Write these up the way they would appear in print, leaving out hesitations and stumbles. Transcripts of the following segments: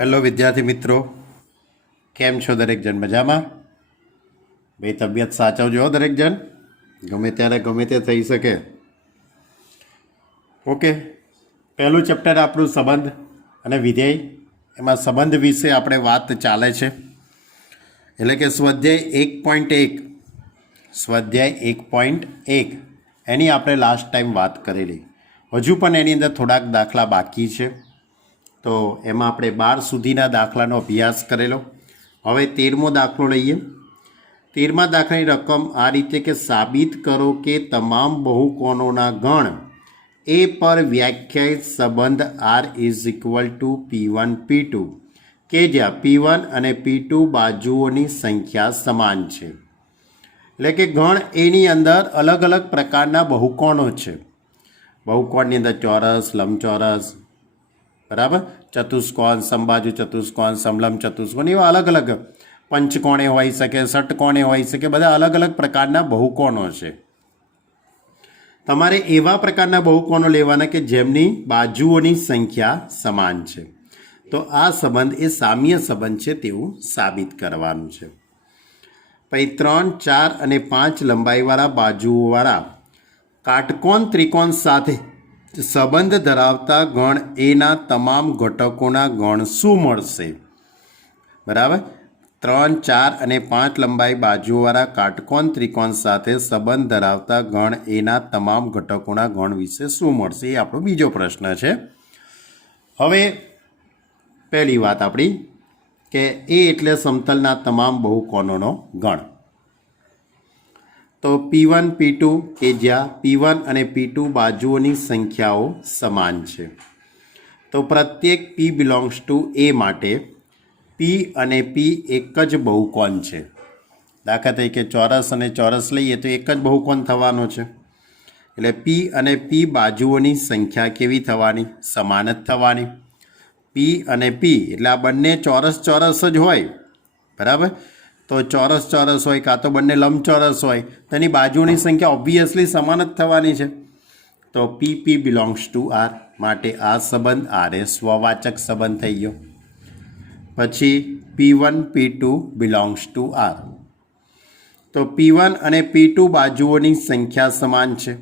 Hello વિદ્યાર્થી મિત્રો, કેમ છો દરેક જણ? મજામાં? ભાઈ તબિયત સાચવજો દરેક જણ, ગમે ત્યારે ગમે તે થઈ શકે. ઓકે, પહેલું ચેપ્ટર આપણું સંબંધ અને વિધેય. એમાં સંબંધ વિશે આપણે વાત ચાલે છે, એટલે કે સ્વાધ્યાય 1.1 એની આપણે લાસ્ટ ટાઈમ વાત કરેલી. હજુ પણ એની અંદર થોડાક દાખલા બાકી છે, તો એમાં આપણે 12 સુધીના દાખલાનો અભ્યાસ કરેલો. હવે 13મો દાખલો લઈએ. 13મા દાખલાની રકમ આ રીતે કે સાબિત કરો કે તમામ બહુકોણોના ગણ એ પર વ્યાખ્યાયિત સંબંધ R = P1 P2 કે જ્યાં P1 અને P2 બાજુઓની સંખ્યા સમાન છે. એટલે કે ગણ એની અંદર અલગ અલગ પ્રકારના બહુકોણો છે. બહુકોણની અંદર ચોરસ, લંબચોરસ, બરાબર, ચતુષ્કોણ, સમબાજુ ચતુષ્કોણ, સમલંબ ચતુષ્કોણ, એવા અલગ અલગ પંચકોણે હોઈ શકે, ષટકોણે હોઈ શકે, બધા અલગ અલગ પ્રકારના બહુકોણો છે. તમારે એવા પ્રકારના બહુકોણો લેવાના કે જેમની બાજુઓની સંખ્યા સમાન છે. તો આ સંબંધ એ સામ્ય સંબંધ છે તેવું સાબિત કરવાનું છે. પછી 3, 4 અને 5 લંબાઈવાળા બાજુઓવાળા કાટકોણ ત્રિકોણ સાથે સંબંધ ધરાવતા ગણ એના તમામ ઘટકોના ગણ શું મળશે? બરાબર, 3, 4 અને 5 લંબાઈ બાજુવાળા કાટકોણ ત્રિકોણ સાથે સંબંધ ધરાવતા ગણ એના તમામ ઘટકોના ગણ વિશે શું મળશે? એ આપણો બીજો પ્રશ્ન છે. હવે પહેલી વાત આપણી કે એ એટલે સમતલના તમામ બહુકોણોનો ગણ. તો P1 P2 કે જ્યાં P1 અને P2 બાજુઓની સંખ્યાઓ સમાન છે. તો પ્રત્યેક P બિલોંગ્સ ટુ A માટે P અને P એક જ બહુકોણ છે. દાખલા તરીકે ચોરસ અને ચોરસ લઈએ તો એક જ બહુકોણ થવાનો છે. એટલે P અને P બાજુઓની સંખ્યા કેવી થવાની? સમાન જ થવાની. P અને P એટલે આ બંને ચોરસ ચોરસ જ હોય, બરાબર. તો ચોરસ ચોરસ હોય કાં તો બંને લંબચોરસ હોય તો એની બાજુની સંખ્યા ઓબ્વિયસલી સમાન જ થવાની છે. તો P બિલોંગ્સ ટુ R માટે આ સંબંધ R એ સ્વવાચક સંબંધ થઈ ગયો. પછી P1 P2 belongs to R. તો P1 અને P2 બાજુઓની સંખ્યા સમાન છે.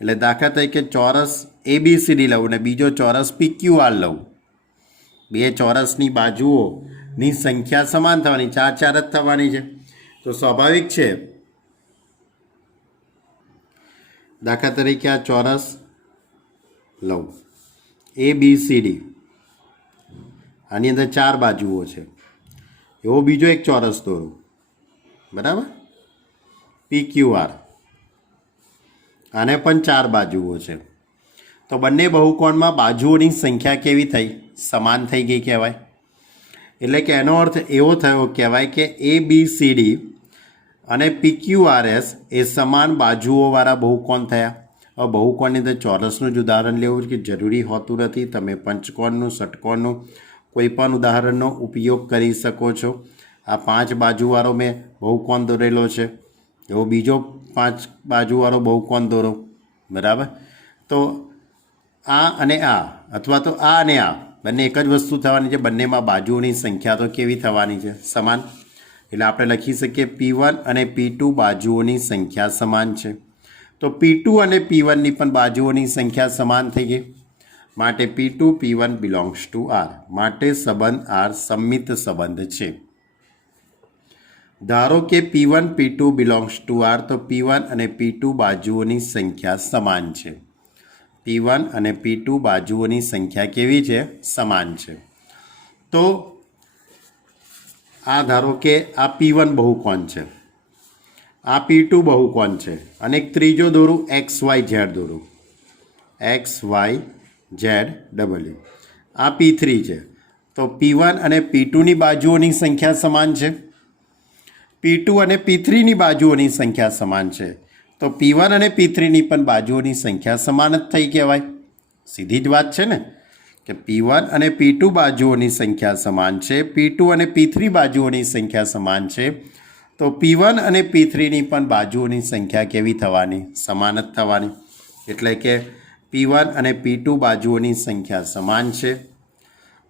એટલે દાખલા તરીકે ચોરસ ABCD લઉં ને બીજો ચોરસ PQR લઉં, બે ચોરસની બાજુઓની સંખ્યા સમાન થવાની, 4 4 જ થવાની છે. તો સ્વાભાવિક છે, દાખલા તરીકે આ ચોરસ લઉં ABCD, આની અંદર 4 બાજુઓ છે. એવો બીજો એક ચોરસ દોરું, બરાબર, PQR, આને પણ 4 બાજુઓ છે. તો બંને બહુકોણમાં બાજુઓની સંખ્યા કેવી થઈ? સમાન થઈ ગઈ કહેવાય. એટલે કે એનો અર્થ એવો થયો કહેવાય કે ABCD અને PQRS એ સમાન બાજુઓવાળા બહુકોણ થયા. હવે બહુકોણની અંદર ચોરસનું જ ઉદાહરણ લેવું કે જરૂરી હોતું નથી. તમે પંચકોણનું, ષટકોણનું કોઈ પણ ઉદાહરણનો ઉપયોગ કરી શકો છો. આ 5 બાજુવાળો મેં બહુકોણ દોરેલો છે, એવો બીજો 5 બાજુવાળો બહુકોણ દોરો, બરાબર. તો આ અને આ, અથવા તો આ અને આ બંને એક જ વસ્તુ થવાની છે. બંનેમાં બાજુઓની સંખ્યા તો કેવી થવાની છે? સમાન. એટલે આપણે લખી શકીએ P1 અને P2 બાજુઓની સંખ્યા સમાન છે. તો P2 અને P1ની પણ બાજુઓની સંખ્યા સમાન થઈ ગઈ. માટે P2 P1 belongs to R. માટે સંબંધ R સંમિત સંબંધ છે. ધારો કે P1 P2 belongs to R, તો P1 અને P2 બાજુઓની સંખ્યા સમાન છે. P1 અને P2 બાજુઓની સંખ્યા કેવી છે? સમાન છે. તો આ ધારો કે આ P1 બહુકોણ છે, આ P2 બહુકોણ છે, અને એક ત્રીજો દોરું XYZ દોરું, XYZW. આ P3 છે. તો P1 અને P2ની બાજુઓની સંખ્યા સમાન છે. P2 અને P3ની બાજુઓની સંખ્યા સમાન છે. તો P1 અને P3ની પણ બાજુઓની સંખ્યા સમાન જ થઈ કહેવાય. સીધી જ વાત છે ને, કે P1 અને P2 બાજુઓની સંખ્યા સમાન છે, P2 અને P3 બાજુઓની સંખ્યા સમાન છે. તો P1 અને P3ની પણ બાજુઓની સંખ્યા કેવી થવાની? સમાન જ થવાની. એટલે કે P1 અને P2 બાજુઓની સંખ્યા સમાન છે.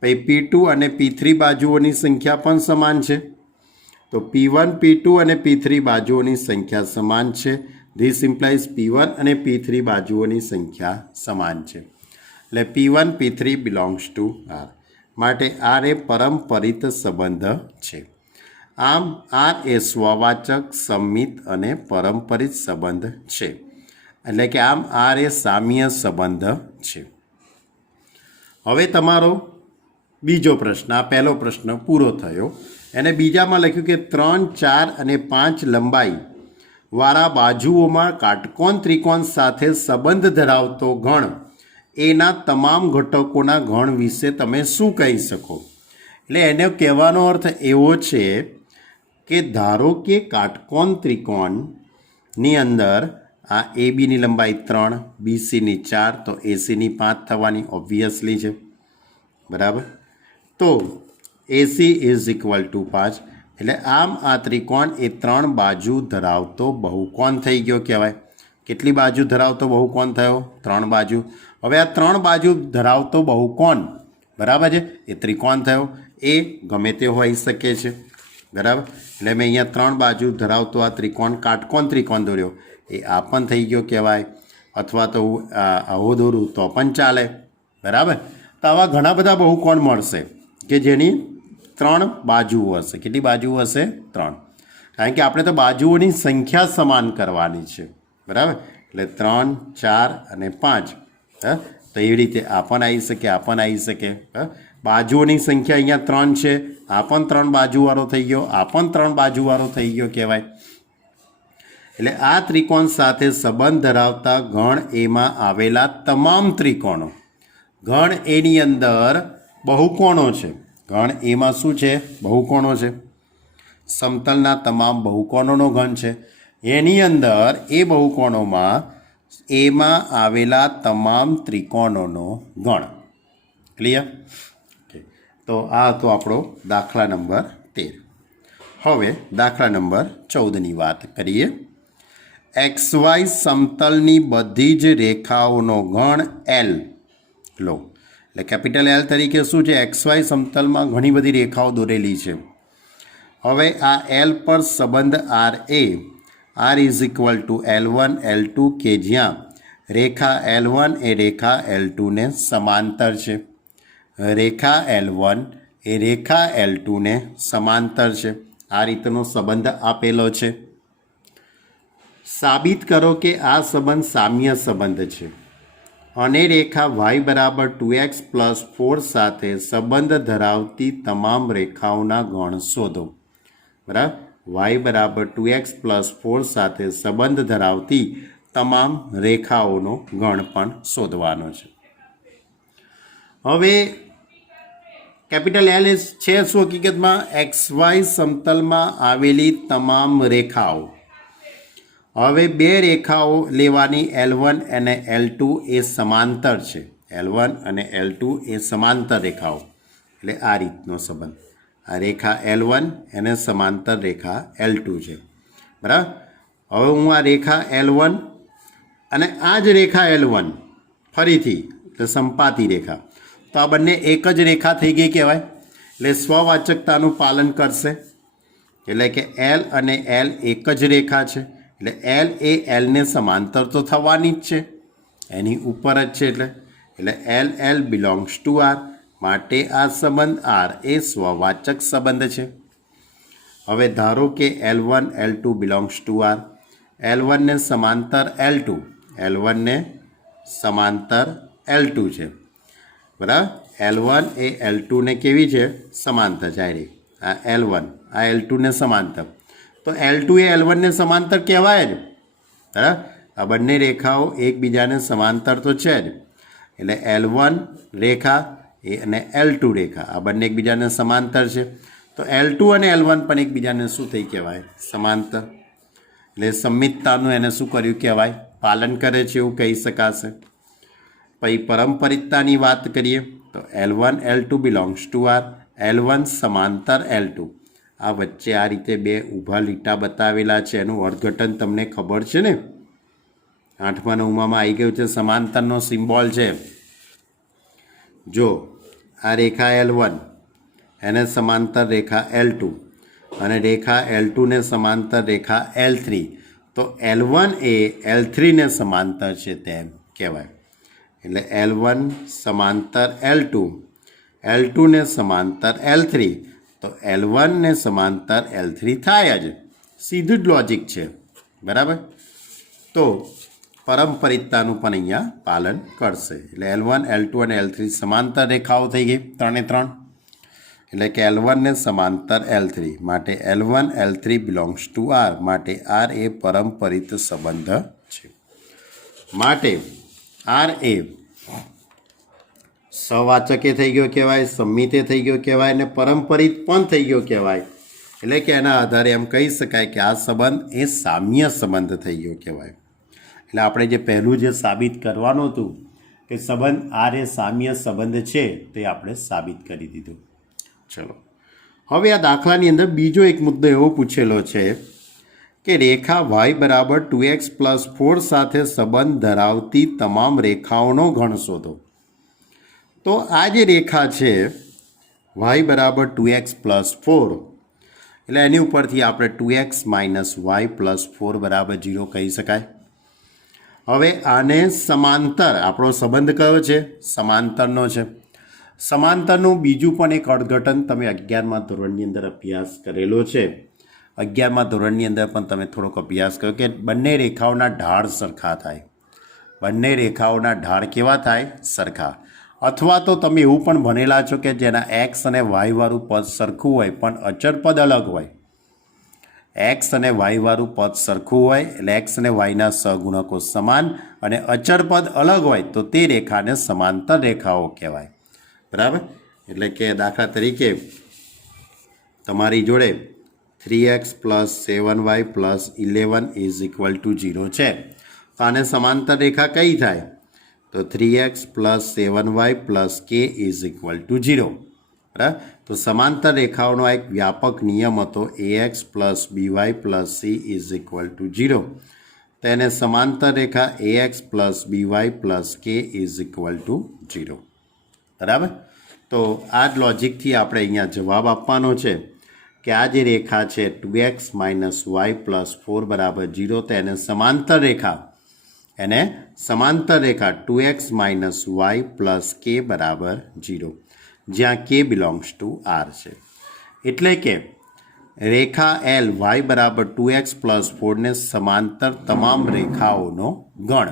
પછી P2 અને P3 બાજુઓની સંખ્યા પણ સમાન છે. તો P1 P2 અને P3 બાજુઓની સંખ્યા સમાન છે. ધીસ ઇમ્પ્લાઇઝ P1 અને P3 બાજુઓની સંખ્યા સમાન છે. એટલે P1 P3 belongs to R. માટે R એ પરંપરિત સંબંધ છે. આમ R એ સ્વવાચક, સંમિત અને પરંપરિત સંબંધ છે. એટલે કે આમ R એ સામ્ય સંબંધ છે. હવે તમારો બીજો પ્રશ્ન, આ પહેલો પ્રશ્ન પૂરો થયો. એને બીજામાં લખ્યું કે 3, 4 અને 5 લંબાઈ વાળા બાજુઓમાં કાટકોણ ત્રિકોણ સાથે સંબંધ ધરાવતો ગણ એના તમામ ઘટકોના ગણ વિશે તમે શું કહી શકો? એટલે એને કહેવાનો અર્થ એવો છે કે ધારો કે કાટકોણ ત્રિકોણની અંદર આ એ બીની લંબાઈ 3, BCની 4, તો ACની 5 થવાની ઓબ્વિયસલી છે. બરાબર. તો AC ઇઝ ઇક્વલ ટુ 5. એટલે આમ આ ત્રિકોણ એ 3 બાજુ ધરાવતો બહુકોણ થઈ ગયો કહેવાય. કેટલી બાજુ ધરાવતો બહુકોણ થયો? 3 બાજુ. હવે આ 3 બાજુ ધરાવતો બહુકોણ, બરાબર છે, એ ત્રિકોણ થયો. એ ગમે તે હોઈ શકે છે. બરાબર. એટલે મેં અહીંયા 3 બાજુ ધરાવતો આ ત્રિકોણ, કાટકોણ ત્રિકોણ દોર્યો, એ આ પણ થઈ ગયો કહેવાય. અથવા તો હું આવો દોરું તો પણ ચાલે. બરાબર. તો આવા ઘણા બધા બહુકોણ મળશે કે જેની 3 બાજુઓ હશે. કેટલી બાજુઓ હશે? 3. કારણ કે આપણે તો બાજુઓની સંખ્યા સમાન કરવાની છે. બરાબર. એટલે 3, 4 અને 5. હા, તો એવી રીતે આ પણ આવી શકે, આ પણ આવી શકે. બાજુઓની સંખ્યા અહીંયા 3 છે. આ પણ 3 બાજુવાળો થઈ ગયો, આ પણ 3 બાજુવાળો થઈ ગયો કહેવાય. એટલે આ ત્રિકોણ સાથે સંબંધ ધરાવતા ગણ એમાં આવેલા તમામ ત્રિકોણો, ગણ એની અંદર બહુકોણો છે. ગણ એમાં શું છે? બહુકોણો છે. સમતલના તમામ બહુકોણોનો ગણ છે. એની અંદર એ બહુકોણોમાં એમાં આવેલા તમામ ત્રિકોણોનો ગણ. ક્લિયર? તો આ હતો આપણો દાખલા નંબર 13. હવે દાખલા નંબર 14ની વાત કરીએ. XY સમતલની બધી જ રેખાઓનો ગણ L લો. એટલે કેપિટલ L તરીકે શું છે? XY સમતલમાં ઘણી બધી રેખાઓ દોરેલી છે. હવે આ L પર સંબંધ R A R is equal two L1 L2 કે જ્યાં રેખા L1 એ રેખા L2 ને સમાંતર છે. રેખા L1 એ રેખા L2 ને સમાંતર છે. આ રીતનો સંબંધ આપેલો છે. સાબિત કરો કે આ સંબંધ સામ્ય સંબંધ છે અને રેખા y બરાબર 2x + 4 સાથે સંબંધ ધરાવતી તમામ રેખાઓના ગણ શોધો. બરાબર. y બરાબર 2x + 4 સાથે સંબંધ ધરાવતી તમામ રેખાઓનો ગણ પણ શોધવાનો છે. હવે કેપિટલ L છે શું હકીકતમાં? XY સમતલમાં આવેલી તમામ રેખાઓ. હવે બે રેખાઓ લેવાની, L1 અને L2 એ સમાંતર છે. L1 અને L2 એ સમાંતર રેખાઓ. એટલે આ રીતનો સંબંધ. આ રેખા L1 એને સમાંતર રેખા L2 છે. બરાબર. હવે હું આ રેખા L1 અને આ જ રેખા L1 ફરીથી એટલે સંપાતી રેખા, તો આ બંને એક જ રેખા થઈ ગઈ કહેવાય. એટલે સ્વવાચકતાનું પાલન કરશે. એટલે કે L અને L એક જ રેખા છે. એટલે L એ Lને સમાંતર તો થવાની જ છે, એની ઉપર જ છે. એટલે L બિલોંગ્સ ટુ R. માટે આ સંબંધ R એ સ્વવાચક સંબંધ છે. હવે ધારો કે L1 L2 belongs to R. L1 ને સમાંતર L2, L1 ને સમાંતર L2 છે. બરાબર. L1 એ L2 ને કેવી છે? સમાંતર છે. આ L1 આ L2 ને સમાંતર, તો L2 એ L1 ને સમાંતર કહેવાય જ. બરાબર. આ બંને રેખાઓ એકબીજાને સમાંતર તો છે જ. એટલે L1 રેખા અને L2 રેખા આ બંને એકબીજાને સમાંતર છે. તો L2 અને L1 પણ એકબીજાને શું થઈ કહેવાય? સમાંતર. એટલે સંમિતતાનું એને શું કર્યું કહેવાય? પાલન કરે છે એવું કહી શકાશે. પછી પરંપરિતતાની વાત કરીએ તો L1 L2 belongs to R. L1 સમાંતર L2. આ વચ્ચે આ રીતે બે ઊભા લીટા બતાવેલા છે. એનું અર્થઘટન તમને ખબર છે ને? 8મા 9મામાં આવી ગયું છે. સમાંતરનો સિમ્બોલ છે. જો આ રેખા L1 એને સમાંતર રેખા L2 અને રેખા L2 ને સમાંતર રેખા L3, તો L1 એ L3 ને સમાંતર છે તેમ કહેવાય. એટલે L1 સમાંતર L2, L2 ને સમાંતર L3, તો L1 ને સમાંતર L3 થાય જ. સીધું જ લોજિક છે, બરાબર. તો પારંપરિકતાનું પણ અહીંયા પાલન કરશે. એટલે L1, L2 અને L3 સમાંતર રેખાઓ થઈ ગઈ 3 3. એટલે કે L1 ને સમાંતર L3 માટે L1 L3 belongs to R, માટે R એ પારંપરિક સંબંધ છે. માટે R એ સવાચકે થઈ ગયો કહેવાય, સંમિતે થઈ ગયો કહેવાય અને પારંપરિક પણ થઈ ગયો કહેવાય. એટલે કે એના આધારે એમ કહી શકાય કે આ સંબંધ એ સામ્ય સંબંધ થઈ ગયો કહેવાય. એટલે આપણે જે પહેલું જે સાબિત કરવાનું હતું કે સંબંધ R એ સામ્ય સંબંધ છે તે આપણે સાબિત કરી દીધું. ચલો, હવે આ દાખલાની અંદર બીજો એક મુદ્દો એવો પૂછેલો છે કે રેખા y બરાબર 2x+4 સાથે સંબંધ ધરાવતી તમામ રેખાઓનો ગણ શોધો. તો આ જે રેખા છે y બરાબર 2x+4, એટલે એની ઉપરથી આપણે 2x - y+4 બરાબર 0 કહી શકાય. હવે આને સમાંતર આપણો સંબંધ કયો છે? સમાંતરનો છે. સમાંતરનું બીજું પણ એક અર્થઘટન તમે 11મા ધોરણની અંદર અભ્યાસ કરેલો છે. 11મા ધોરણની અંદર પણ તમે થોડોક અભ્યાસ કર્યો કે બંને રેખાઓના ઢાળ સરખા થાય. બંને રેખાઓના ઢાળ કેવા થાય? સરખા. અથવા તો તમે એવું પણ ભણેલા છો કે જેના x અને y વાળું પદ સરખું હોય પણ અચળ પદ અલગ હોય. x અને y વાળું પદ સરખું હોય એટલે x અને yના સહગુણકો સમાન અને અચળ પદ અલગ હોય તો તે રેખાને સમાંતર રેખાઓ કહેવાય. બરાબર. એટલે કે દાખલા તરીકે તમારી જોડે 3x + 7y + 11 = 0 છે, તો આને સમાંતર રેખા કઈ થાય? તો 3x + 7y + k = 0. બરાબર. તો સમાંતર રેખાઓનો એક વ્યાપક નિયમ હતો ax + by + c = 0. તેને સમાંતર રેખા ax + by + k = 0. બરાબર. તો આ જ લોજિકથી આપણે અહીંયા જવાબ આપવાનો છે કે આ જે રેખા છે 2x - y+4 બરાબર 0, તો એને સમાંતર રેખા 2x - y + k બરાબર 0, જ્યાં k બિલોંગ્સ ટુ R છે. એટલે કે રેખા L y બરાબર 2x+4 ને સમાંતર તમામ રેખાઓનો ગણ.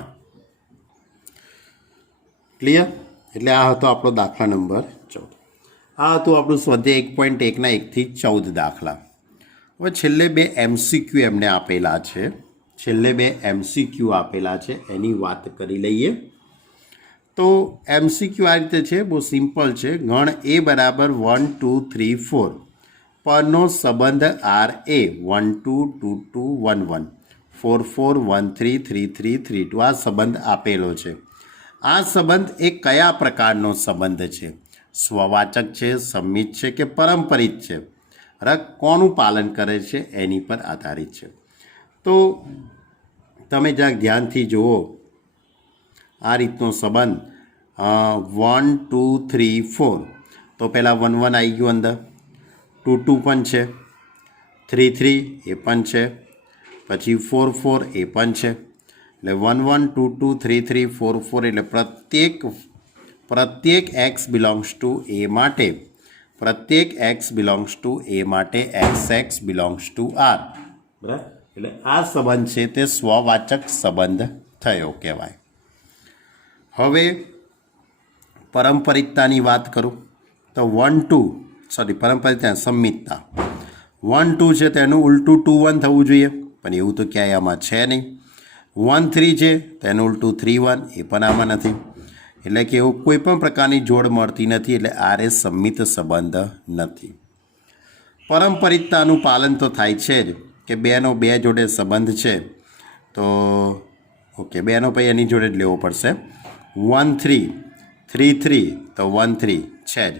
ક્લિયર? એટલે આ હતો આપણો દાખલા નંબર 14. આ હતું આપણું સ્વાધ્યાય 1.1ના 1 થી 14 દાખલા. હવે છેલ્લે બે MCQ એમને આપેલા છે. એની વાત કરી લઈએ. તો MCQ આ રીતે છે, બહુ સિમ્પલ છે. ગણ A બરાબર 1 2 3 4 પરનો સંબંધ R એ 1 2 2 2 1 1 4 4 1 3 3 3 3 2 આ સંબંધ આપેલો છે. આ સંબંધ એ કયા પ્રકારનો સંબંધ છે? સ્વવાચક છે, સંમિત છે કે પારંપરિક છે? કોનું પાલન કરે છે એની પર આધારિત છે. તો તમે જરાક ધ્યાનથી જુઓ. આ રીતનો સંબંધ 1 2 3 4, તો પહેલાં 1 1 આવી ગયું અંદર, 2 2 પણ છે, 3 3 એ પણ છે, પછી 4 4 એ પણ છે. એટલે 1 1 2 2 3 3 4 4 એટલે પ્રત્યેક x બિલોંગ્સ ટુ a માટે xx બિલોંગ્સ ટુ R. બરાબર. એટલે આ સંબંધ છે તે સ્વવાચક સંબંધ થયો કહેવાય. હવે પારંપરિકતાની વાત કરું તો પારંપરિકતા સંમિતતા 1 2 છે તેનું ઉલટું 2 1 થવું જોઈએ, પણ એવું તો ક્યાંય આમાં છે નહીં. 1 3 છે તેનું ઉલટું 3 1, એ પણ આમાં નથી. એટલે કે એવું કોઈ પણ પ્રકારની જોડ મળતી નથી. એટલે R એ સંમિત સંબંધ નથી. પારંપરિકતાનું પાલન તો થાય છે જ કે બેનો બે જોડે સંબંધ છે, તો ઓકે બેનો પછી એની જોડે જ લેવો પડશે. 1 3 3 3 તો 1 3 છે જ,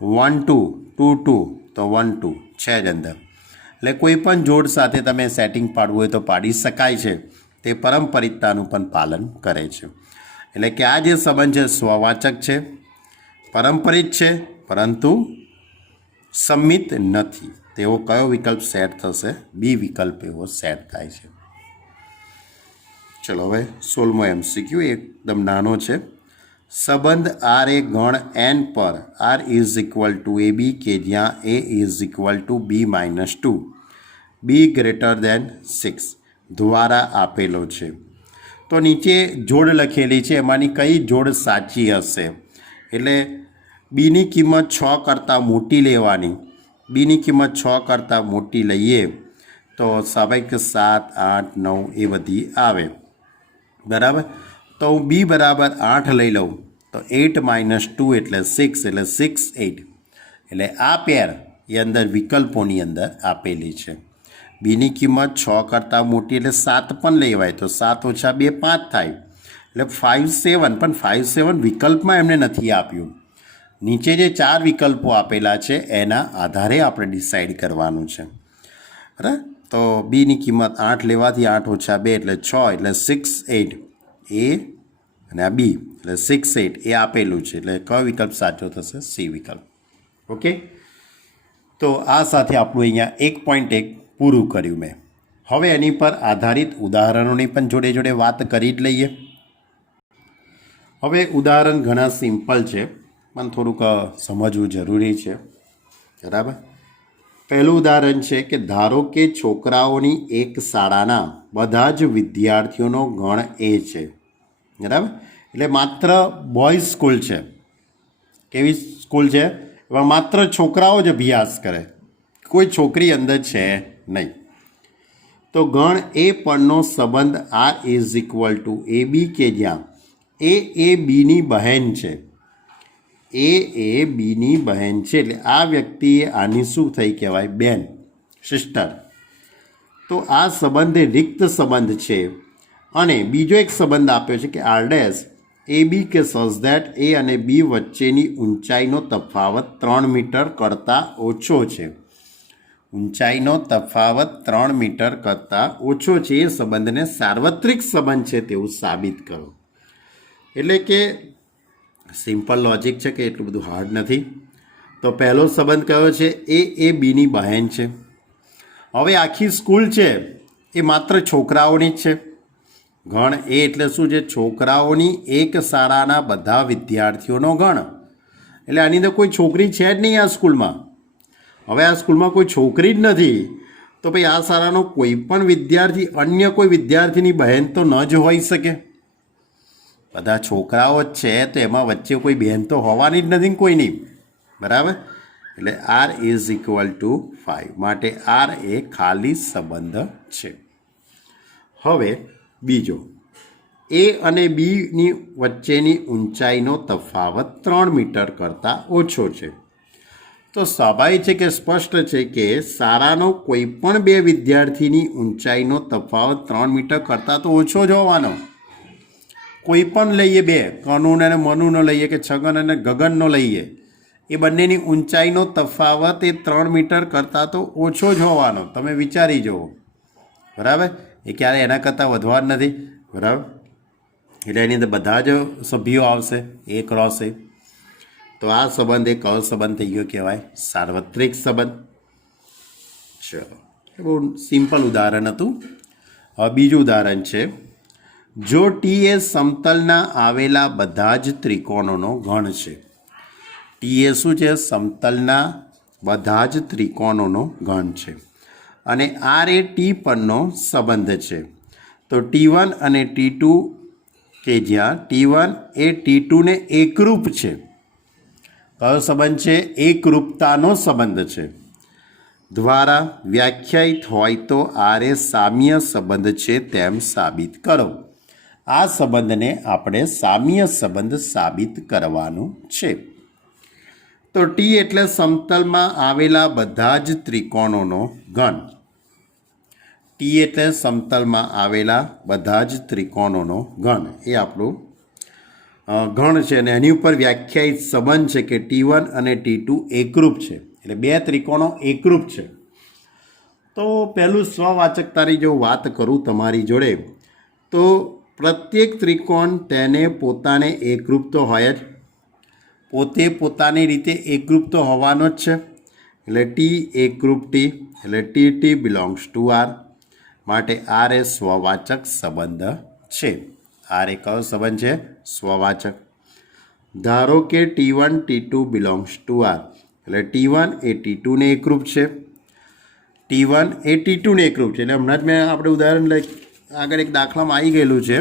1 2 2 2 તો 1 2 છે જ અંદર. એટલે કોઈ પણ જોડ સાથે તમે સેટિંગ પાડવું હોય તો પાડી શકાય છે. તે પારંપરિકતાનું પણ પાલન કરે છે. એટલે કે આ જે સંબંધ છે સ્વવાચક છે, પારંપરિક છે પરંતુ સંમિત નથી, તેવો કયો વિકલ્પ સેટ થશે? બી વિકલ્પ એવો સેટ થાય છે. ચલો હવે 16મો MCQ એકદમ નાનો છે. સંબંધ આર એ ગણ એન પર R is equal to a b કે જ્યાં a is equal to b -2 b greater than 6 દ્વારા આપેલો છે. તો નીચે જોડ લખેલી છે, એમાંની કઈ જોડ સાચી હશે? એટલે બીની કિંમત 6 કરતાં મોટી લેવાની. બીની કિંમત 6 કરતાં મોટી લઈએ તો સ્વાભાવિક 7, 8, 9 એ બધી આવે, બરાબર. તો હું બી બરાબર 8 લઈ લઉં તો 8 - 2 એટલે 6 એટલે 6, 8 એટલે આ પેર એ અંદર વિકલ્પોની અંદર આપેલી છે. બીની કિંમત 6 કરતાં મોટી એટલે 7 પણ લેવાય તો 7 - 2 5 થાય એટલે 5, 7 પણ 5, 7 વિકલ્પમાં એમને નથી આપ્યું. નીચે જે 4 વિકલ્પો આપેલા છે એના આધારે આપણે ડિસાઈડ કરવાનું છે, બરાબર. તો બીની કિંમત 8 લેવાથી 8 - 2 એટલે 6 એટલે 6, 8 એ અને આ બી એટલે 6, 8 એ આપેલું છે. એટલે કયો વિકલ્પ સાચો થશે? સી વિકલ્પ. ઓકે, તો આ સાથે આપણું અહીંયા 1.1 પૂરું કર્યું મેં. હવે એની પર આધારિત ઉદાહરણોની પણ જોડે જોડે વાત કરી જ લઈએ. હવે ઉદાહરણ ઘણા સિમ્પલ છે પણ થોડુંક સમજવું જરૂરી છે, બરાબર. પહેલું ઉદાહરણ છે કે ધારો કે છોકરાઓની એક શાળાના બધા જ વિદ્યાર્થીઓનો ગણ એ છે, બરાબર. એટલે માત્ર બોયઝ સ્કૂલ છે. કેવી સ્કૂલ છે? એમાં માત્ર છોકરાઓ જ અભ્યાસ કરે, કોઈ છોકરી અંદર છે નહીં. તો ગણ એ પરનો સંબંધ R is equal to a b કે જ્યાં એ બીની બહેન છે. એ બીની બહેન છે એટલે આ વ્યક્તિએ આની શું થઈ કહેવાય? બેન, સિસ્ટર. તો આ સંબંધ એ રિક્ત સંબંધ છે. અને બીજો એક સંબંધ આપ્યો છે કે આર ડેશ એ બી કે સચ ધેટ એ અને બી વચ્ચેની ઊંચાઈનો તફાવત 3 મીટર કરતાં ઓછો છે. ઊંચાઈનો તફાવત 3 મીટર કરતાં ઓછો છે. એ સંબંધને સાર્વત્રિક સંબંધ છે તેવું સાબિત કરો. એટલે કે સિમ્પલ લોજિક છે કે એટલું બધું હાર્ડ નથી. તો પહેલો સંબંધ કયો છે? એ બીની બહેન છે. હવે આખી સ્કૂલ છે એ માત્ર છોકરાઓની જ છે. ગણ એ એટલે શું છે? છોકરાઓની એક શાળાના બધા વિદ્યાર્થીઓનો ગણ. એટલે આની અંદર કોઈ છોકરી છે જ નહીં આ સ્કૂલમાં. હવે આ સ્કૂલમાં કોઈ છોકરી જ નથી તો ભાઈ આ શાળાનો કોઈ પણ વિદ્યાર્થી અન્ય કોઈ વિદ્યાર્થીની બહેન તો ન જ હોઈ શકે. બધા છોકરાઓ જ છે તો એમાં વચ્ચે કોઈ બહેન તો હોવાની જ નથી કોઈની, બરાબર. એટલે આર ઇઝ ઇક્વલ ટુ 5 માટે આર એ ખાલી સંબંધ છે. હવે બીજો, એ અને બીની વચ્ચેની ઊંચાઈનો તફાવત 3 મીટર કરતાં ઓછો છે. તો સ્વાભાવિક છે કે સ્પષ્ટ છે કે શાળાનો કોઈ પણ બે વિદ્યાર્થીની ઊંચાઈનો તફાવત 3 મીટર કરતાં તો ઓછો જ હોવાનો. કોઈ પણ લઈએ, બે કનુને અને મનુનો લઈએ કે છગન અને ગગનનો લઈએ, એ બંનેની ઊંચાઈનો તફાવત એ 3 મીટર કરતાં તો ઓછો જ હોવાનો. તમે વિચારી જુઓ, બરાબર. એ ક્યારે એના કરતાં વધવા જ નથી, બરાબર. એટલે એની અંદર બધા જ સભ્યો આવશે એ ક્રોસ એ. તો આ સંબંધ એ કયો સંબંધ થઈ ગયો કહેવાય? સાર્વત્રિક સંબંધ. ચલો, એ બહુ સિમ્પલ ઉદાહરણ હતું. હવે બીજું ઉદાહરણ છે, જો ટી એ સમતલના આવેલા બધા જ ત્રિકોણોનો ગણ છે. ટી એ શું છે? સમતલના બધા જ ત્રિકોણોનો ગણ છે. અને આર એ ટી પરનો સંબંધ છે. તો T1 અને T2 કે જ્યાં T1 એ T2ને એકરૂપ છે. કયો સંબંધ છે? એકરૂપતાનો સંબંધ છે. દ્વારા વ્યાખ્યાયિત હોય તો આર એ સામ્ય સંબંધ છે તેમ સાબિત કરો. આ સંબંધને આપણે સામ્ય સંબંધ સાબિત કરવાનું છે. તો ટી એટલે સમતલમાં આવેલા બધા જ ત્રિકોણોનો ગણ. ટી એટલે સમતલમાં આવેલા બધા જ ત્રિકોણોનો ગણ, એ આપણું ગણ છે. અને એની ઉપર વ્યાખ્યાયિત સંબંધ છે કે T1 અને T2 એકરૂપ છે. એટલે બે ત્રિકોણો એકરૂપ છે. તો પહેલું સ્વવાચકતાની જો વાત કરું તમારી જોડે, તો પ્રત્યેક ત્રિકોણ તેને પોતાને એકરૂપ તો હોય જ. પોતે પોતાની રીતે એકરૂપ તો હોવાનો જ છે, એટલે ટી એકરૂપ ટી, એટલે ટી બિલોંગ્સ ટુ આર, માટે આર એ સ્વવાચક સંબંધ છે. આર એ કયો સંબંધ છે? સ્વવાચક. ધારો કે T1 T2 belongs to R, એટલે T1 એ T2 ને એકરૂપ છે, T1 એ T2 ને એકરૂપ છે. એટલે હમણાં જ મેં આપણે ઉદાહરણ આગળ એક દાખલામાં આવી ગયેલું છે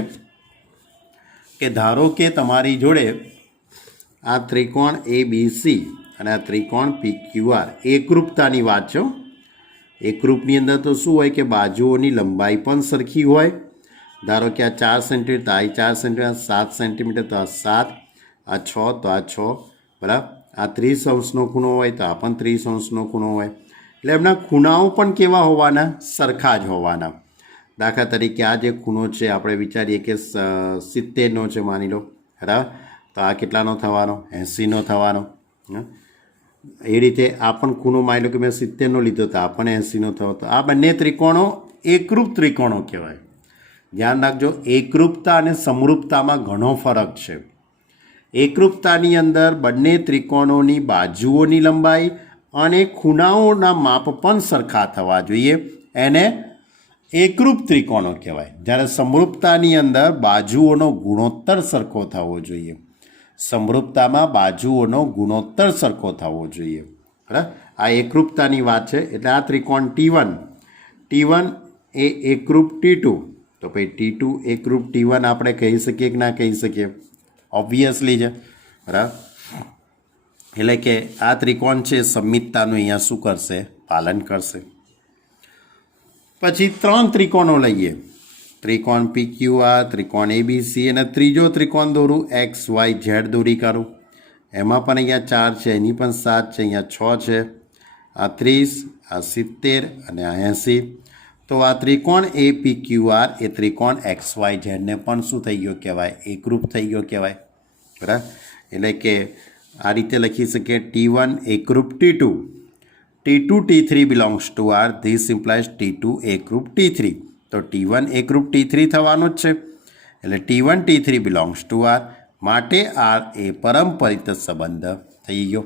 કે ધારો કે તમારી જોડે આ ત્રિકોણ ABC અને આ ત્રિકોણ PQR એકરૂપતાની વાત છે. એકરૂપની અંદર તો શું હોય કે બાજુઓની લંબાઈ પણ સરખી હોય. ધારો કે આ 4 સેન્ટીમીટર તો આ 4 સેન્ટીમીટર, 7 સેન્ટીમીટર તો આ 7, આ 6 તો આ 6, બરાબર. આ 30 અંશનો ખૂણો હોય તો આ પણ 30 અંશનો ખૂણો હોય. એટલે એમના ખૂણાઓ પણ કેવા હોવાના? સરખા જ હોવાના. દાખલા તરીકે આ જે ખૂણો છે આપણે વિચારીએ કે 70નો છે માની લો, બરાબર, તો આ કેટલાનો થવાનો? 80નો થવાનો. એ રીતે આ પણ ખૂણો માની લો કે મેં 70નો લીધો તો આ પણ 80નો થયો. તો આ બંને ત્રિકોણો એકરૂપ ત્રિકોણો કહેવાય. ધ્યાન રાખજો, એકરૂપતા અને સમરૂપતામાં ઘણો ફરક છે. એકરૂપતાની અંદર બંને ત્રિકોણોની બાજુઓની લંબાઈ અને ખૂણાઓના માપ પણ સરખા થવા જોઈએ, એને એકરૂપ ત્રિકોણો કહેવાય. જ્યારે સમરૂપતાની અંદર બાજુઓનો ગુણોત્તર સરખો થવો જોઈએ. સમરૂપતામાં બાજુઓનો ગુણોત્તર સરખો થવો જોઈએ, બરાબર. આ એકરૂપતાની વાત છે. એટલે આ ત્રિકોણ T1 એ એકરૂપ T2, તો પછી T2 એકરૂપ T1 આપણે કહી શકીએ કે ના કહી શકીએ? ઓબ્વિયસલી છે, બરાબર. એટલે કે આ ત્રિકોણ છે સમમિતતાનું અહીંયા શું કરશે? પાલન કરશે. પછી 3 ત્રિકોણો લઈએ, ત્રિકોણ PQR, ત્રિકોણ ABC અને ત્રીજો ત્રિકોણ દોરું XYZ દોરી કાઢું. એમાં પણ અહીંયા 4 છે, એની પણ 7 છે, અહીંયા 6 છે, આ 30, આ 70 અને આ 80. તો આ ત્રિકોણ APQR એ ત્રિકોણ XYZ ને પણ શું થઈ ગયો કહેવાય? એકરૂપ થઈ ગયો કહેવાય, બરાબર. એટલે કે આ રીતે લખી શકીએ T1 એકરૂપ T2, T2 T3 belongs to R, this implies T2 એકરૂપ T3. તો T1 એકરૂપ T3 થવાનું જ છે, એટલે T1 T3 belongs to R, માટે આર એ પરંપરિત સંબંધ થઈ ગયો.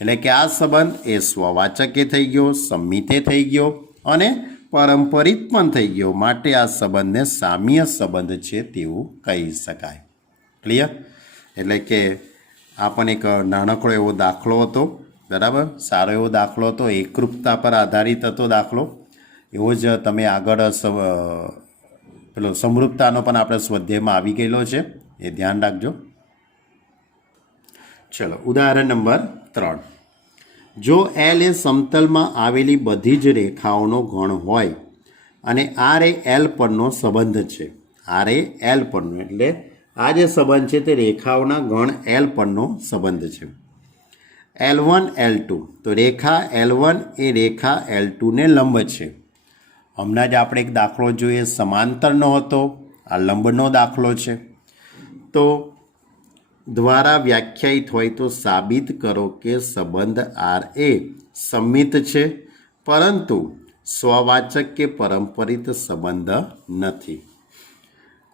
એટલે કે આ સંબંધ એ સ્વવાચકે થઈ ગયો, સંમિતે થઈ ગયો અને પારંપરિક પણ થઈ ગયો, માટે આ સંબંધને સામ્ય સંબંધ છે તેવું કહી શકાય. ક્લિયર? એટલે કે આ પણ એક નાનકડો એવો દાખલો હતો, બરાબર. સારો એવો દાખલો હતો, એકરૂપતા પર આધારિત હતો દાખલો. એવો જ તમે આગળ પેલો સમરૂપતાનો પણ આપણે સ્વાધ્યાયમાં આવી ગયેલો છે, એ ધ્યાન રાખજો. ચલો, ઉદાહરણ નંબર 3. જો L એ સમતલમાં આવેલી બધી જ રેખાઓનો ગણ હોય અને R એ L પરનો સંબંધ છે. R એ L પરનો, એટલે આ જે સંબંધ છે તે રેખાઓના ગણ L પરનો સંબંધ છે. L1 L2, તો રેખા L1 એ રેખા L2 ને લંબ છે. હમણાં જ આપણે એક દાખલો જોઈએ, સમાંતરનો હતો, આ લંબનો દાખલો છે. તો દ્વારા વ્યાખ્યાયિત હોય તો સાબિત કરો કે સંબંધ R એ સંમિત છે, પરંતુ સ્વવાચક કે પરંપરિત સંબંધ નથી.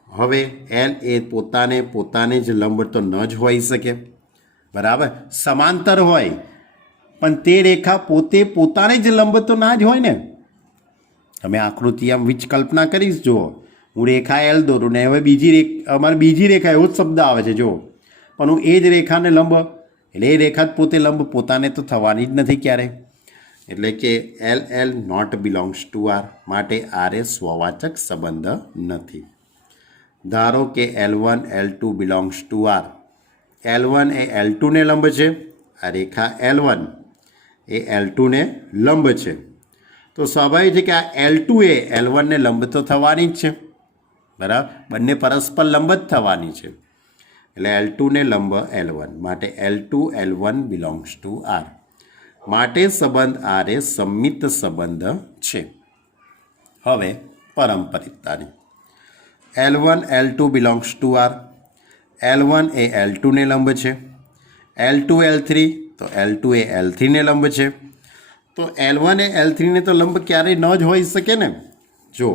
હવે L એ પોતાને જ લંબ તો ન જ હોઈ શકે, બરાબર. સમાંતર હોય પણ તે રેખા પોતાને જ લંબ તો ના જ હોય ને. તમે આકૃતિ આમ કલ્પના કરીશ, જુઓ, હું રેખા L દોરું ને હવે અમારી બીજી રેખા, એવો જ શબ્દ આવે છે, જુઓ, પણ હું એ જ રેખાને લંબ, એટલે એ રેખા જ પોતે લંબ પોતાને તો થવાની જ નથી ક્યારે. એટલે કે L not belongs to R, માટે આર એ સ્વવાચક સંબંધ નથી. ધારો કે L1 L2 belongs to R. L1 એ L2 ને લંબ છે, આ રેખા L1 એ L2 ને લંબ છે. તો સ્વાભાવિક છે કે આ L2 એ L1 ને લંબ તો થવાની જ છે, બરાબર. બંને પરસ્પર લંબ જ થવાની છે. એટલે L2 ને લંબ L1, માટે L2 L1 belongs to R, માટે સંબંધ આર એ સંમિત સંબંધ છે. હવે પારંપરિકતાની, L1 L2 belongs to R. L1 એ L2 ને લંબ છે, L2 L3, તો L2 એ L3 ને લંબ છે. તો L1 એ L3 ને તો લંબ ક્યારેય ન જ હોઈ શકે ને. જો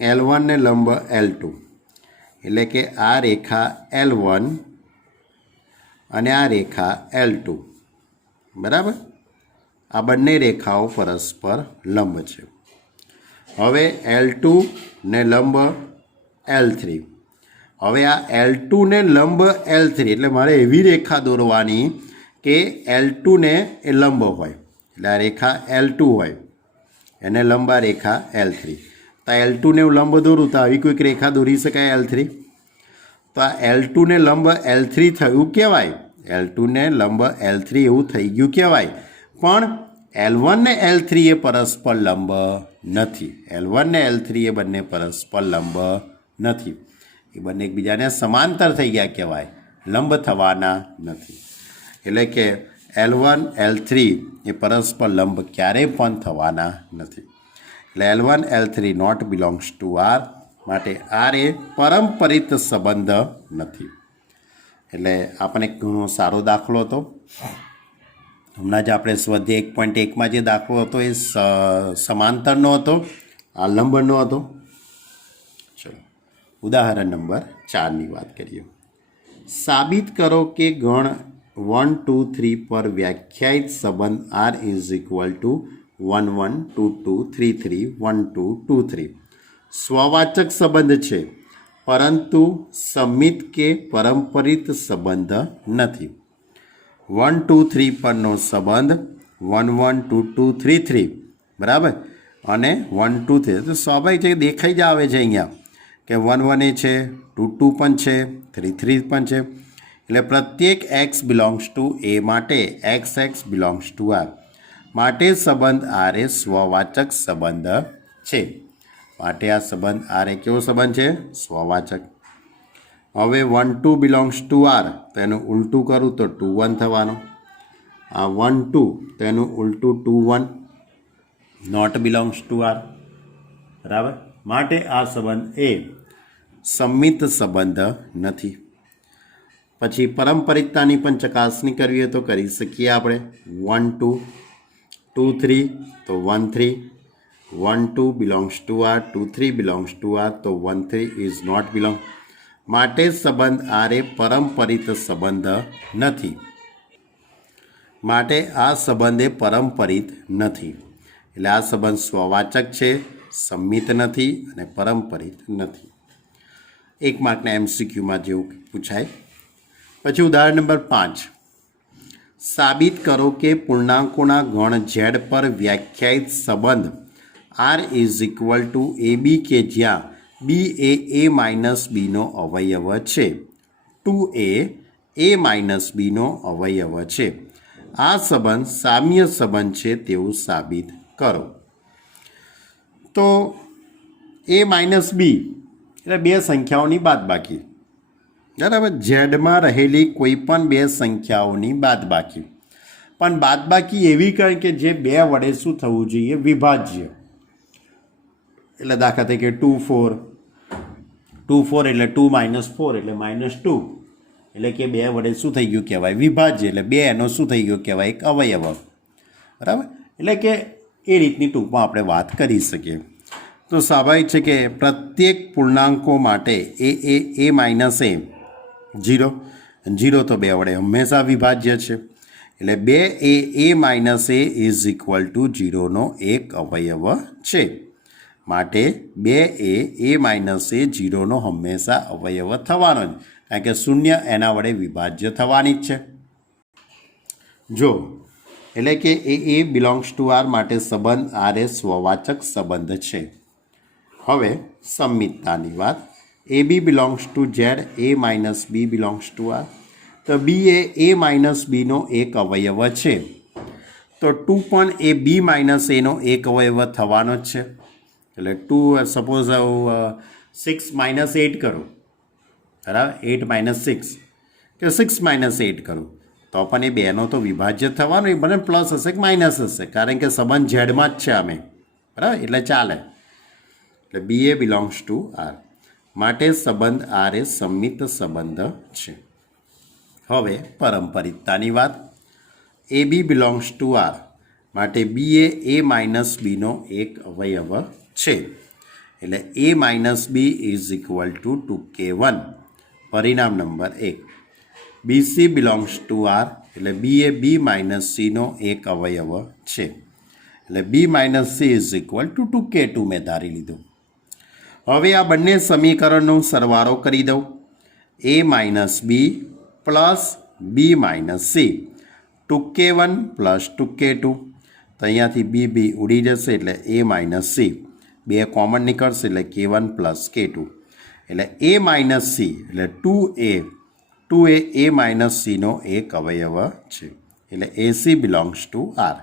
L1 ને લંબ L2, એટલે કે આ રેખા L1 અને આ રેખા L2 બરાબર. આ બંને રેખાઓ પરસ્પર લંબ છે. હવે L2 ને લંબ L3. હવે આ L2 ને લંબ L3 એટલે મારે એવી રેખા દોરવાની કે L2 ને એ લંબ હોય, એટલે આ રેખા L2 હોય એને લંબ આ રેખા L3. તો L2 ને હું લંબ દોરું તો આવી કોઈક રેખા દોરી શકાય L3. તો આ L2 ને લંબ L3 થયું કહેવાય, L2 ને લંબ L3 એવું થઈ ગયું કહેવાય. પણ L1 ને L3 એ પરસ્પર લંબ નથી. L1 ને L3 એ બંને પરસ્પર લંબ નથી. એ બંને એકબીજાને સમાંતર થઈ ગયા કહેવાય, લંબ થવાના નથી. એટલે કે L1 L3 એ પરસ્પર લંબ ક્યારેય પણ થવાના નથી. એટલે L1 L3 not belongs to R. માટે R એ પરંપરિત સંબંધ નથી. એટલે આપણને ઘણો સારો દાખલો હતો. હમણાં જ આપણે સ્વાધ્યાય 1.1માં જે દાખલો હતો એ સમાંતરનો હતો, આ લંબનો હતો. ચલો ઉદાહરણ નંબર 4ની વાત કરીએ. સાબિત કરો કે ગણ 1 2 3 પર વ્યાખ્યાયિત સંબંધ R ઇઝ ઇક્વલ ટુ 1 1 2 2 3 3 1 2 2 3 સ્વવાચક સંબંધ છે, પરંતુ સમિત કે પરંપરિત સંબંધ નથી. 1 2 3 પરનો સંબંધ 1 1 2 2 3 3 બરાબર અને 1 2 3 તો સ્વાભાવિક છે, દેખાઈ જ આવે છે અહીંયા કે 1 1 એ છે, 2 2 પણ છે, 3 3 પણ છે. એટલે પ્રત્યેક x બિલોંગ્સ ટુ એ માટે x બિલોંગ્સ ટુ R. માટે સંબંધ R એ સ્વવાચક સંબંધ છે. માટે આ સંબંધ R એ કેવો સંબંધ છે? સ્વવાચક. હવે 1 2 બિલોંગ્સ ટુ R તો એનું ઉલટું કરું તો 2 1 થવાનું. આ 1 2 તો એનું ઉલટું 2 1 નોટ બિલોંગ્સ ટુ R. બરાબર. માટે આ સંબંધ એ સમિત સંબંધ નથી. પછી પરંપરિતતાની પણ ચકાસણી કરવી હોય તો કરી શકીએ આપણે. 1 2 2 3 તો 1 3 1 2 belongs to R 2 3 belongs to R તો 1 3 ઇઝ નોટ બિલોંગ. માટે સંબંધ R એ પરંપરિત સંબંધ નથી. માટે આ સંબંધ એ પરંપરિત નથી. એટલે આ સંબંધ સ્વવાચક છે, સમિત નથી અને પરંપરિત નથી. 1 માર્કના MCQમાં જેવું પૂછાય. પછી ઉદાહરણ નંબર 5. સાબિત કરો કે પૂર્ણાંકોના ગણ Z પર વ્યાખ્યાયિત સંબંધ R is equal two AB કે જ્યાં B એ A માઇનસ બીનો અવયવ છે. 2A A માઇનસ બીનો અવયવ છે. આ સંબંધ સામ્ય સંબંધ છે તેવું સાબિત કરો. તો A માઇનસ બી એટલે બે સંખ્યાઓની બાદબાકી. બરાબર. ઝેડમાં રહેલી કોઈ પણ બે સંખ્યાઓની બાદબાકી. પણ બાદબાકી એવી કરે કે જે બે વડે શું થવું જોઈએ? વિભાજ્ય. એટલે દાખલા તરીકે 2 4 2 4 એટલે 2 માઇનસ 4 એટલે -2 એટલે કે બે વડે શું થઈ ગયું કહેવાય? વિભાજ્ય. એટલે બે એનો શું થઈ ગયો કહેવાય? એક અવયવ. બરાબર. એટલે કે એ રીતની ટૂંકમાં આપણે વાત કરી શકીએ. તો સ્વાભાવિક છે કે પ્રત્યેક પૂર્ણાંકો માટે એ માઇનસ એ 0 0 તો બે વડે હંમેશા વિભાજ્ય છે. એટલે 2 a minus a is equal to 0નો એક અવયવ છે. માટે 2 a માઇનસ એ 0નો હંમેશા અવયવ થવાનો જ, કારણ કે શૂન્ય એના વડે વિભાજ્ય થવાની જ છે. જો એટલે કે એ બિલોંગ્સ ટુ R માટે સંબંધ R એ સ્વવાચક સંબંધ છે. હવે સમિતતાની વાત. AB belongs to Z, A minus B belongs to R. તો B એ A માઇનસ બીનો એક અવયવ છે. તો 2 પણ એ B માઇનસ એનો એક અવયવ થવાનો જ છે. એટલે 2 સપોઝ 6 માઇનસ 8 કરું, બરાબર, 8 માઇનસ 6 કે 6 માઇનસ 8 કરું તો પણ એ બેનો તો વિભાજ્ય થવાનો. એ મને પ્લસ હશે કે માઇનસ હશે, કારણ કે સંબંધ ઝેડમાં જ છે અમે, બરાબર, એટલે ચાલે. એટલે બી એ બિલોંગ્સ ટુ R. માટે સંબંધ R એ સમિત સંબંધ છે. હવે પરંપરિતતાની વાત. એ બી બિલોંગ્સ ટુ R માટે બી એ માઇનસ બીનો એક અવયવ છે. એટલે A minus B is equal to 2K1. પરિણામ number 1. BC belongs to R એટલે B એ B માઇનસ Cનો એક અવયવ છે. એટલે B minus C is equal to 2K2 મેં ધારી લીધું. હવે આ બંને સમીકરણનો સરવાળો કરી દઉં. A minus B plus B minus C 2K1 plus 2K2. તો અહીંયાથી B ઉડી જશે એટલે A માઇનસ C. બે કોમન નીકળશે એટલે K1 પ્લસ K2. એટલે A માઇનસ C એટલે 2 એ A માઇનસ Cનો એક અવયવ છે. એટલે AC બિલોંગ્સ ટુ R.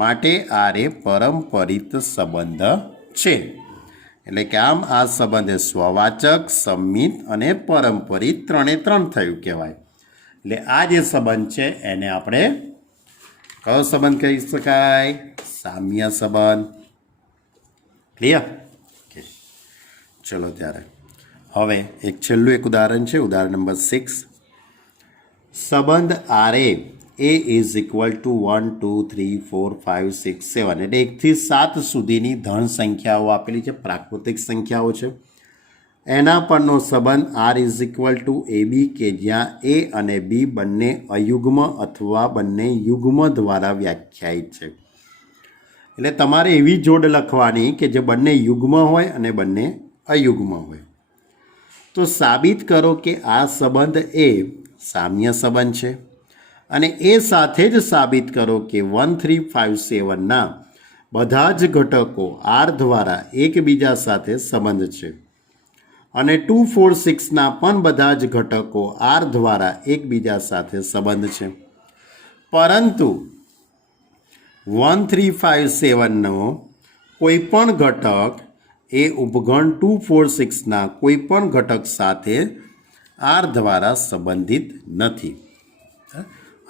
માટે R એ પરંપરિત સંબંધ છે. એટલે કે આમ આ સંબંધ એ સ્વવાચક, સંમિત અને પરંપરિત ત્રણે ત્રણ થયું કહેવાય. એટલે આ જે સંબંધ છે એને આપણે કયો સંબંધ કહી શકાય? સામ્ય સંબંધ. ક્લિયર? ઓકે, ચલો ત્યારે હવે એક છેલ્લું એક ઉદાહરણ છે, ઉદાહરણ નંબર 6. સંબંધ RA A is equal two 1 2 3 4 5 6 7 એટલે 1 થી 7 સુધીની ધન સંખ્યાઓ આપેલી છે, પ્રાકૃતિક સંખ્યાઓ છે. એના પરનો સંબંધ R is equal two AB કે જ્યાં A અને B બંને અયુગ્મ અથવા બંને યુગ્મ દ્વારા વ્યાખ્યાયિત છે. એટલે તમારે એવી જોડ લખવાની કે જે બંને યુગ્મ હોય અને બંને અયુગ્મ હોય. તો સાબિત કરો કે આ સંબંધ એ સામ્ય સંબંધ છે અને એ સાથે જ સાબિત કરો કે 1 3 5 7ના બધા જ ઘટકો R દ્વારા એકબીજા સાથે સંબંધ છે અને 2 4 6ના પણ બધા જ ઘટકો R દ્વારા એકબીજા સાથે સંબંધ છે. પરંતુ 1 3 5 7નો કોઈ પણ ઘટક એ ઉપગણ 2 4 6ના કોઈ પણ ઘટક સાથે R દ્વારા સંબંધિત નથી.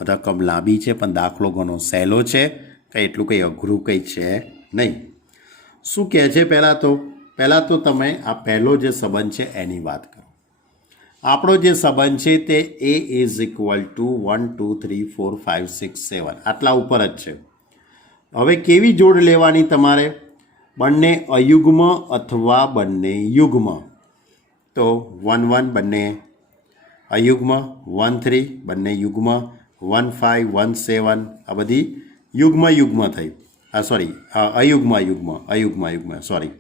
રકમ લાંબી છે પણ દાખલો ઘણો સહેલો છે, કંઈ એટલું કંઈ અઘરું કંઈ છે નહીં. શું કહે છે? પહેલાં તો તમે આ પહેલો જે સંબંધ છે એની વાત કરો. આપણો જે સંબંધ છે તે A ઇઝ ઇક્વલ ટુ 1 2 3 4 5 6 7 આટલા ઉપર જ છે. હવે કેવી જોડ લેવાની તમારે? બંને અયુગ્મ અથવા બંને યુગ્મ. તો 1 1 બંને અયુગ્મ, 1 3 બંને યુગ્મ, 1 5 1 7 આ બધી યુગ્મ થઈ. અયુગ્મ સોરી.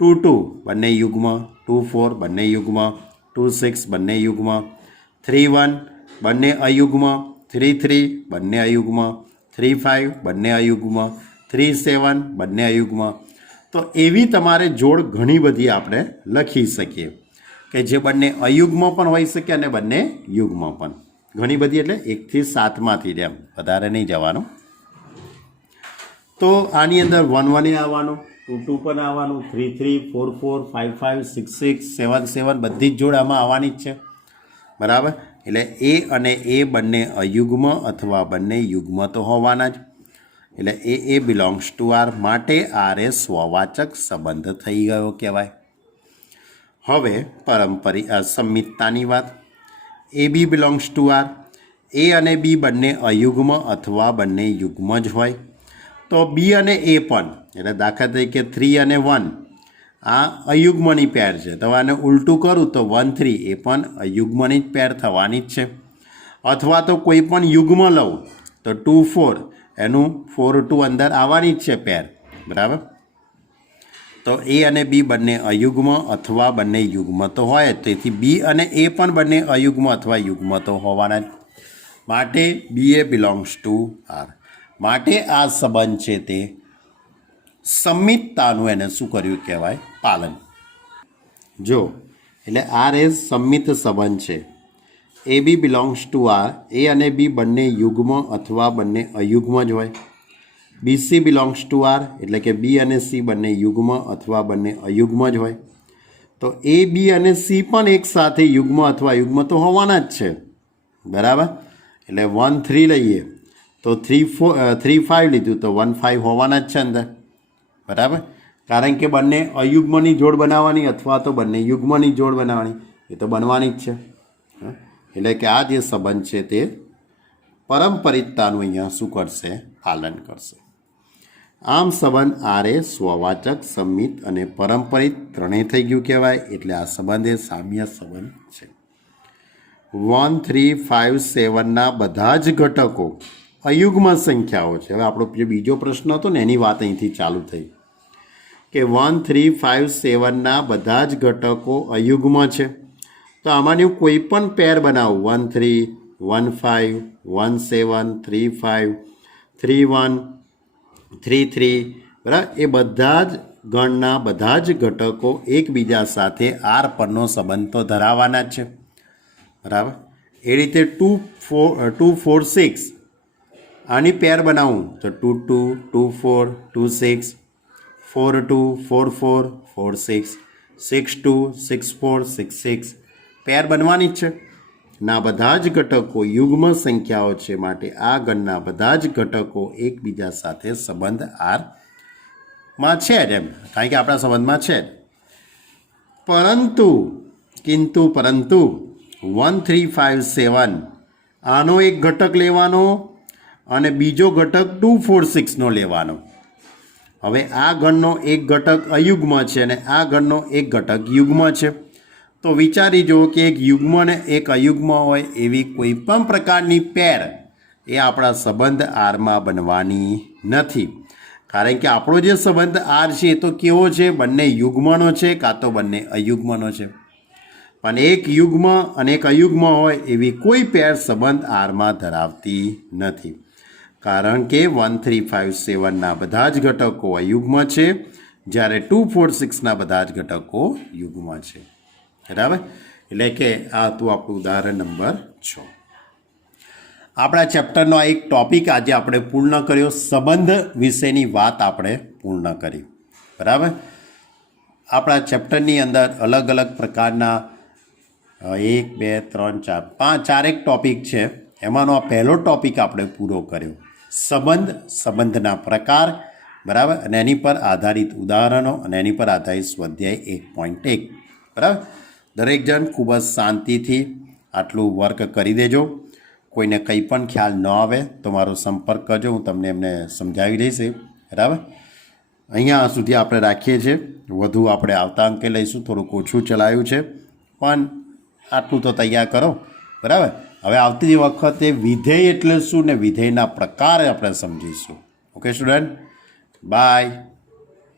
2 2 બંને યુગ્મ, 2 4 બંને યુગ્મ, 2 6 બંને યુગ્મ, 3 1 બંને અયુગ્મ, 3 3 બંને અયુગ્મ, 3 5 બંને અયુગ્મ, 3 7 બંને અયુગ્મ. તો એવી તમારે જોડ ઘણી બધી આપણે લખી શકીએ કે જે બંને અયુગ્મ પણ હોઈ શકે અને બંને યુગ્મ પણ. ઘણી બધી એટલે 1 થી 7માંથી જેમ વધારે નહીં જવાનું. તો આની અંદર 1 1 આવવાનું, 2 2 પણ આવવાનું, 3 3 4 4 5 5 6 6 7 7 બધી જ જોડ આમાં આવવાની જ છે. બરાબર? એટલે A અને A બંને અયુગ્મ અથવા બંને યુગ્મ તો હોવાના જ. એટલે A બિલોંગ્સ ટુ R. માટે R એ સ્વવાચક સંબંધ થઈ ગયો કહેવાય. હવે સંમિતતાની વાત. AB belongs to R. A અને B બંને અયુગ્મ અથવા બંને યુગ્મ જ હોય તો B અને A પણ, એટલે દાખલા તરીકે 3 અને 1 આ અયુગ્મની પેર છે. તો આને ઉલટું કરું તો 1 3 એ પણ અયુગ્મની જ પેર થવાની જ છે. અથવા તો કોઈ પણ યુગ્મ લઉં તો 2 4 એનું 4 2 અંદર આવવાની જ છે પેર. બરાબર? તો A અને B બંને અયુગ્મ અથવા બંને યુગ્મ તો હોય, તેથી B અને A પણ બંને અયુગ્મ અથવા યુગ્મ તો હોવાના જ. માટે B A belongs to R. માટે આ સંબંધ છે તે સંમિતતાનું એને શું કર્યું કહેવાય? પાલન. જો એટલે R એ સંમિત સંબંધ છે. AB belongs to R. A અને B બંને યુગ્મ અથવા બંને અયુગ્મ જ હોય. BC બિલોંગ્સ ટુ R એટલે કે B અને C બંને યુગ્મ અથવા બંને અયુગ્મ જ હોય. તો A B અને C પણ એક સાથે યુગ્મ અથવા યુગ્મ તો હોવાના જ છે. બરાબર? એટલે 1 3 લઈએ તો 3 5 લીધું તો 1 5 હોવાના જ છે અંદર. બરાબર? કારણ કે બંને અયુગ્મની જોડ બનાવવાની અથવા તો બંને યુગ્મની જોડ બનાવવાની, એ તો બનવાની જ છે. એટલે કે આ જે સંબંધ છે તે પરંપરિતતાનું અહીંયા શું કરશે? પાલન કરશે. આમ સંબંધ R એ સ્વવાચક, સંમિત અને પરંપરિત ત્રણેય થઈ ગયું કહેવાય. એટલે આ સંબંધ એ સામ્ય સંબંધ છે. 1 3 5 7ના બધા જ ઘટકો અયુગ્મ સંખ્યાઓ છે. હવે આપણો જે બીજો પ્રશ્ન હતો ને એની વાત અહીંથી ચાલુ થઈ કે 1 3 5 7ના બધા જ ઘટકો અયુગ્મ છે. તો આમાંની હું કોઈ પણ પેર બનાવું 1 3 1 5 1 7 3 5 3 1 3 3 બરાબર. એ બધા જ ગણના બધા જ ઘટકો એકબીજા સાથે આર પરનો સંબંધ તો ધરાવવાના જ છે. બરાબર. એ રીતે 2 4 6 આની પેર બનાવું તો 2 2 2 4 2 6 4 2 4 4 4 6 6 2 6 4 6 6 પેર બનવાની જ છે. ના બધા જ ઘટકો યુગ્મ સંખ્યાઓ છે માટે આ ગણના બધા જ ઘટકો એકબીજા સાથે સંબંધ આરમાં છે જ એમ, કારણ કે આપણા સંબંધમાં છે જ. પરંતુ 1 3 5 7 આનો એક ઘટક લેવાનો અને બીજો ઘટક 2 4 6નો લેવાનો. હવે આ ગણનો એક ઘટક અયુગ્મ છે અને આ ગણનો એક ઘટક યુગ્મ છે. તો વિચારી જુઓ કે એક યુગ્મ અને એક અયુગ્મ હોય એવી કોઈ પણ પ્રકારની પેર એ આપણા સંબંધ આરમાં બનવાની નથી, કારણ કે આપણો જે સંબંધ આર છે એ તો કેવો છે? બંને યુગ્મનો છે કાં તો બંને અયુગ્મનો છે. પણ એક યુગ્મ અને એક અયુગ્મ હોય એવી કોઈ પેર સંબંધ આરમાં ધરાવતી નથી, કારણ કે 1 3 5 7ના બધા જ ઘટકો અયુગ્મ છે, જ્યારે 2 4 6ના બધા જ ઘટકો યુગ્મ છે. બરાબર. એટલે કે આ હતું આપણું ઉદાહરણ નંબર 6. આપણા ચેપ્ટરનો આ એક ટૉપિક આજે આપણે પૂર્ણ કર્યો. સંબંધ વિશેની વાત આપણે પૂર્ણ કરી. બરાબર. આપણા ચેપ્ટરની અંદર અલગ અલગ પ્રકારના 1 2 3 4 ચારેક ટૉપિક છે. એમાંનો આ પહેલો ટૉપિક આપણે પૂરો કર્યો. સંબંધના પ્રકાર. બરાબર. અને એની પર આધારિત ઉદાહરણો અને એની પર આધારિત સ્વાધ્યાય 1.1. બરાબર. દરેક જણ ખૂબ જ શાંતિથી આટલું વર્ક કરી દેજો. કોઈને કંઈ પણ ખ્યાલ ન આવે તો મારો સંપર્ક કરજો, હું તમને એમને સમજાવી દઈશ. બરાબર. અહીંયા સુધી આપણે રાખીએ છીએ. વધુ આપણે આવતા અંકે લઈશું. થોડુંક ઓછું ચલાવ્યું છે પણ આટલું તો તૈયાર કરો. બરાબર. હવે આવતી વખતે વિધેય એટલે શું ને વિધેયના પ્રકાર આપણે સમજીશું. Okay student, by.